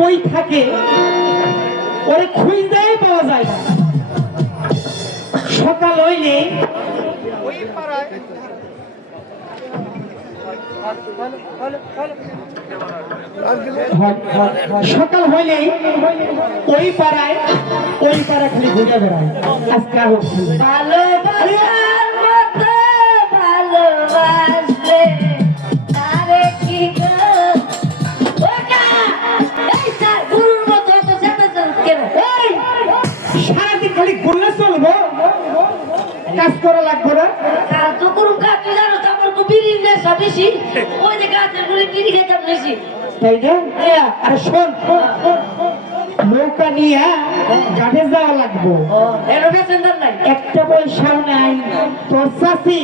কই থাকে ওরে খুঁজতেই পাওয়া যায় না। সকাল হইলে সকাল হইলেই ওই পাড়ায় খালি ঘুরে বেড়ায়। আজকে আরো ভালোবাসলে আরে কি সারাদিন খালি ঘুরলে চলবো, কাজ করা লাগবে না। কাজ তো করুন, কাজ তুই জানো তো আমার তো বিড়ির নেশা বেশি, ওই যে গাছের গুলি বিড়ি খেতাম বেশি, তাই না? আরে শোন, নৌকা নিয়ে ঘাটে যাওয়া লাগবো। একটা পয়সাও নাই, তোর চাষি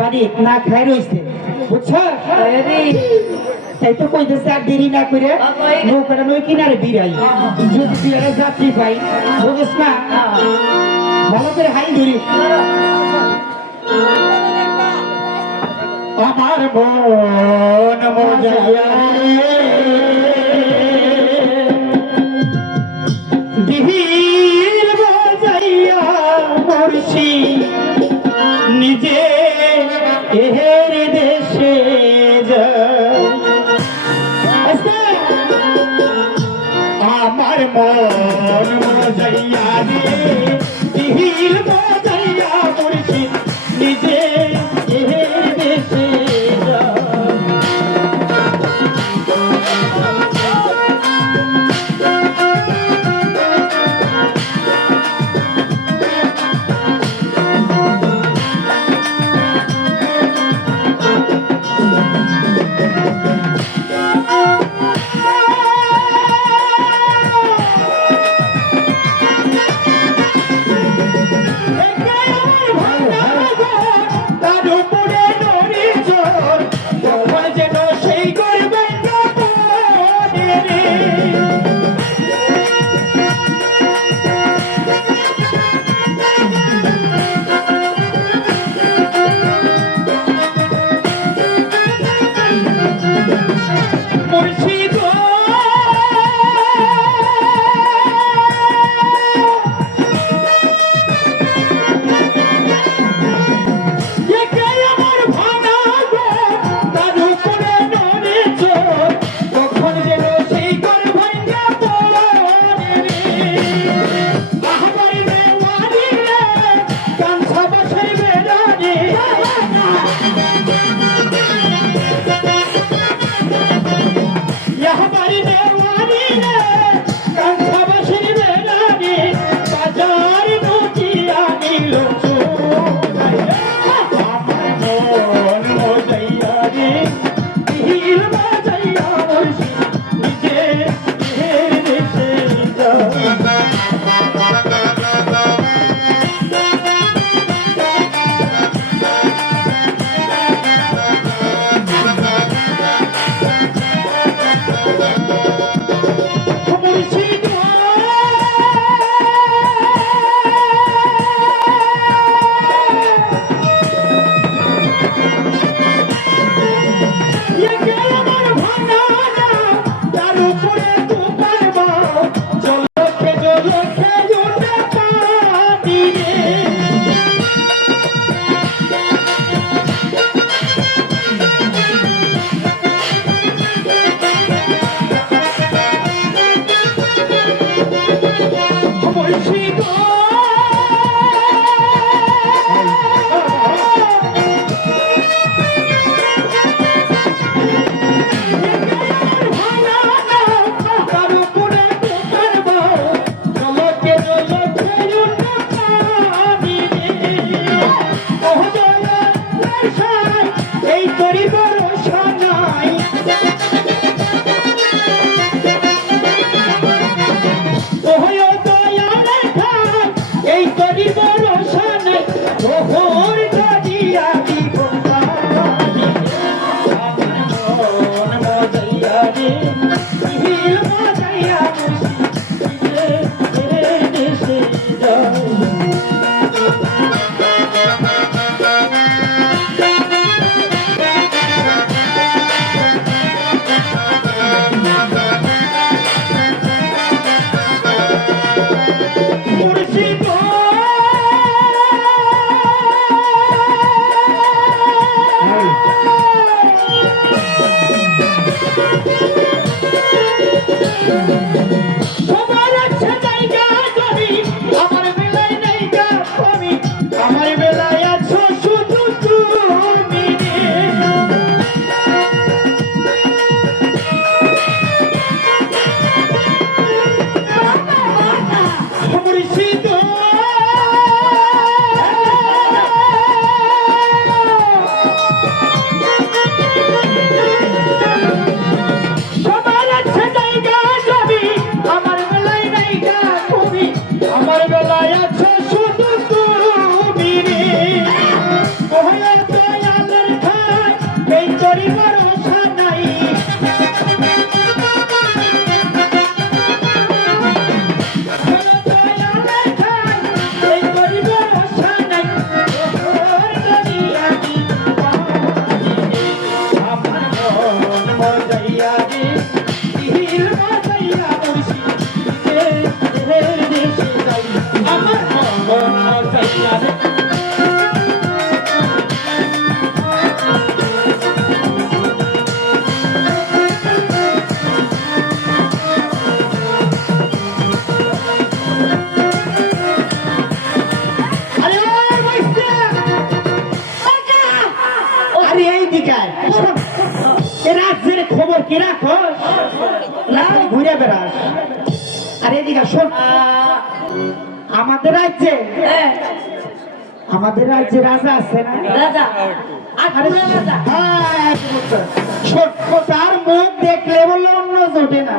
বাড়ি না খাই রয়েছে, বুঝছো? তাই তো কইতেছে আর দেরি না করে নৌকাটা নই কিনারে বিরাই, যদি তুই আর যাত্রী পাই, বুঝিস না? ভালো করে হাই ধরি। আমার মন মজাইয়া দিল বাজাইয়া মরছি নিজে এর দেশে আমার মন মজাইয়া দিল বাজাইয়া মরছি নিজে এর দেশে আমার বেলায় আছো শুধু তুমি মুর্শিদ সবার আছে জায়গা জমি আমার বেলায় নাই গা তুমি আমার বেলায় আছো শুধু তুমি ওহে দয়ালের খাই এই তরি ভরসা নাই দয়ালের খাই এই তরি ভরসা নাই ওর দুনিয়ানি আমার মন মজাইয়া রে দিল মজাইয়া দেশে যাই আমার মন মজাইয়া রে আরে ওই বইছে আরে এই দিকায় এ রাজ্যের খবর কি রাখোস না ঘুরে বেড়াস আরে এদিকে শোন আমাদের রাজ্যে রাজা আছে না রাজা আরে রাজা হ্যাঁ, শোন, তার মুখ দেখলে বললো অন্য জোটে না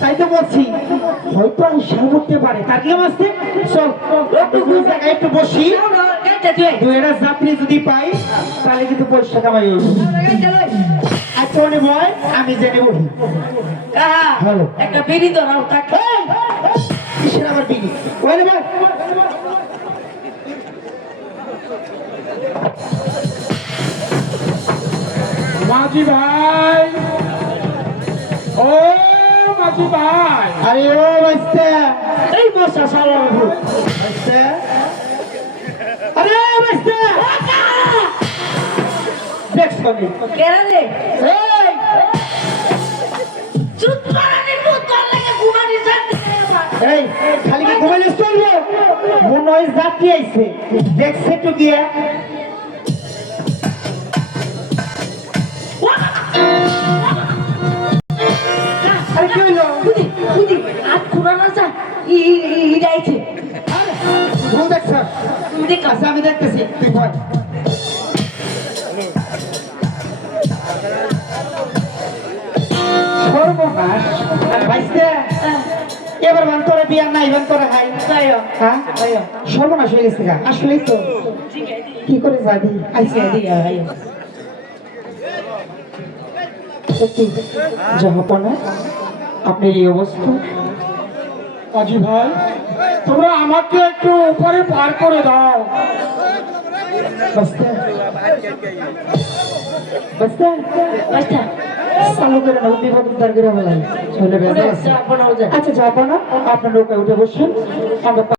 তাই তো বলছি হয়তো আইসা করতে পারে তার কি আসছে চল একটু বসি দু একটা যাত্রী যদি পাই তাহলে কিন্তু পয়সা কামাই উঠবো আচ্ছা অনেক ভয় আমি জেনে উঠি হ্যালো একটা বিড়ি তো নাও তাকে কিসের আবার বিড়ি ওই নেবে মাঝি ভাই ও মাঝি ভাই আরে ও বাচ্চা এই বসা সারা বাচ্চা আরে বাচ্চা দেখছো নি কেরালে এই চুপ করানি মুতর লাগে ঘুমানি জানতে এই খালি কি ঘুমাইলে চলবো মনে হয় যাত্রী আইছে দেখছে তো গিয়া আরে কি হইলো বুঝি বুঝি আর ঘুরানো যা ইরাইছে ভুল দেখছ তুমি দেখো আচ্ছা আমি দেখতেছি তুই ভয় সর্বনাশ ভাইস্তে এবার বান্তরে বিয়া নাই বান্তরে হাই হ্যাঁ সর্বনাশ হয়ে গেছে গা আসলেই তো কি করে যাবি আইসি সত্যি জাহাপনা আপনার এই অবস্থা মাঝি ভাই তোমরা আমাকে একটু উপরে পার করে দাও বাস্তা বাস্তা বাচ্চা চালু করে না বিপদ উদ্ধার করে বলাই চলে বেড়া আপন আচ্ছা জাহাপনা আপনার নৌকায় উঠে বসুন আমরা